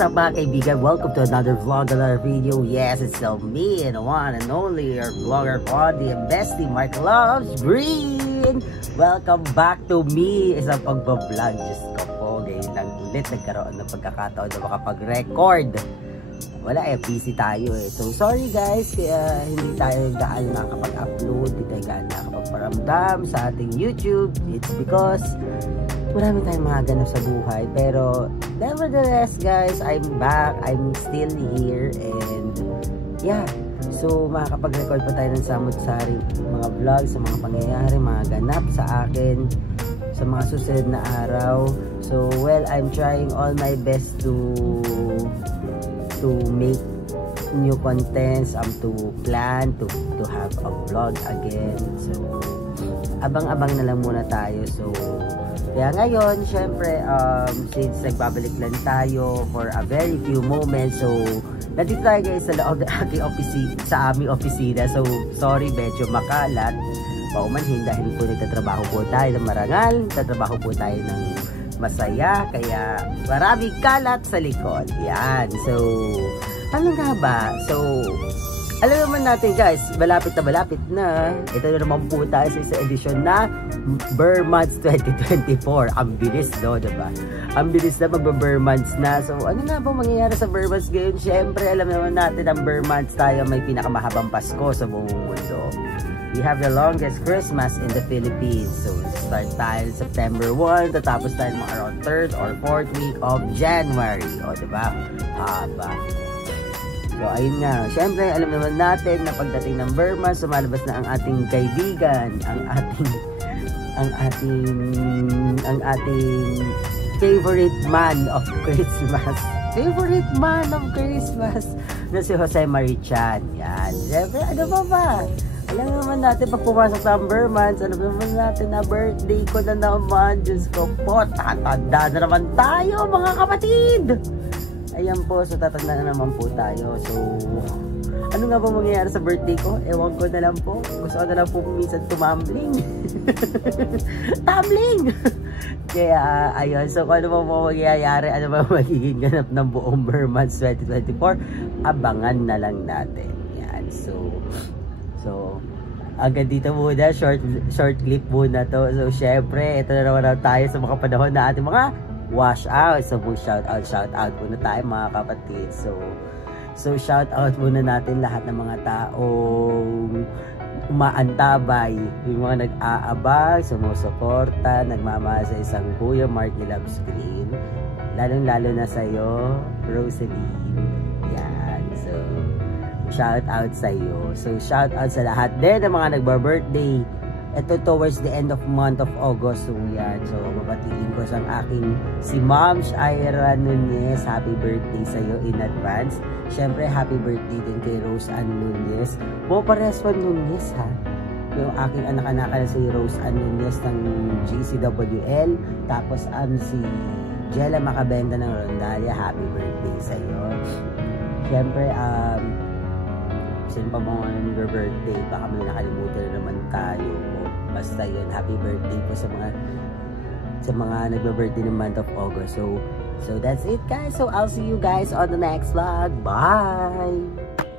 up mga kaibigan? Welcome to another vlog, another video. Yes, it's still me and the one and only your vlogger Pody and bestie Mark Loves Green. Welcome back to me. Isang pagbablog. Diyos ko po, ngayon lang ulit nagkaroon ng pagkakataon na makapag-record. Wala busy tayo So sorry guys, kaya hindi tayo gaano nakapag-upload, hindi tayo gaano nakapagparamdam sa ating YouTube. It's because marami tayong mga ganap sa buhay. Pero nevertheless guys, I'm back, I'm still here. And yeah, so makakapag-record pa tayo ng samot-saring mga vlog sa mga pangyayari, mga ganap sa akin sa mga susunod na araw. So well, I'm trying all my best to make new contents, to plan to have a vlog again. So abang-abang na lang muna tayo. So kaya ngayon, syempre, since nagbabalik lang tayo for a very few moments, so nandito tayo guys sa loob ng aking sa aming opisina. So sorry, medyo makalat paumanhin dahil po nagtatrabaho po tayo ng marangal, nagtatrabaho po tayo ng masaya, kaya maraming kalat sa likod. Yan. So ano nga ba? So alam naman natin guys, malapit na. Ito na naman po tayo sa isang edisyon na Burr Months 2024. Ang bilis, no? Diba? Ang bilis na magba-Burr Months na. So ano nga ba mangyayari sa Burr Months ngayon? Siyempre, alam naman natin ang Burr Months tayo may pinakamahabang Pasko sa buong mundo. We have the longest Christmas in the Philippines. So start tayo September 1, tatapos tayo mga around 3rd or 4th week of January. O diba? Haba. So ayun nga, syempre alam naman natin na pagdating ng Burr Months, sumalabas na ang ating kaibigan, ang ating favorite man of Christmas. Favorite man of Christmas na si Jose Marichan. Yan. Syempre, ano ba? Alam naman natin pag pumasok sa Burr Months, alam naman natin na birthday ko na naman. Diyos ko po, tatanda na naman tayo mga kapatid. Ayan po, so tatanda na naman po tayo. So ano nga ba mangyayari sa birthday ko? Ewan ko na lang po. Gusto ko na lang po minsan tumambling. Tumbling! Kaya ayun, so kung ano ba mangyayari, ano ba magiging ganap ng buong Burr Months 2024, abangan na lang natin. Yan, so agad dito muna, short clip muna to. So syempre, ito na naman tayo sa mga panahon na ating mga wash out. So shout out muna tayo mga kapatid. So shout out muna natin lahat ng mga taong umaantabay, yung mga nag-aabang, sumusuporta, nagmamahal sa isang Kuya Marky Loves Green, lalong-lalo na sa'yo, Rosaline. Yan, so shout out sa'yo. So shout out sa lahat din ng mga nagba-birthday. Ito towards the end of month of August. So yan, so mabatiin ko sa aking si Ma'am Shaira Nunez. Happy birthday sa'yo in advance. Syempre happy birthday din kay Rose Ann Nunez. Pares-Pon Nunez ha. Yung aking anak-anak na si Rose Ann Nunez ng GCWL. Tapos si Jella Macabenda ng Rondalia. Happy birthday sa'yo. Syempre sino pa mga birthday, baka may nakalimutan na naman tayo. Basta yun, happy birthday po sa mga nagbe-birthday ng month of August. So that's it guys. So I'll see you guys on the next vlog. Bye!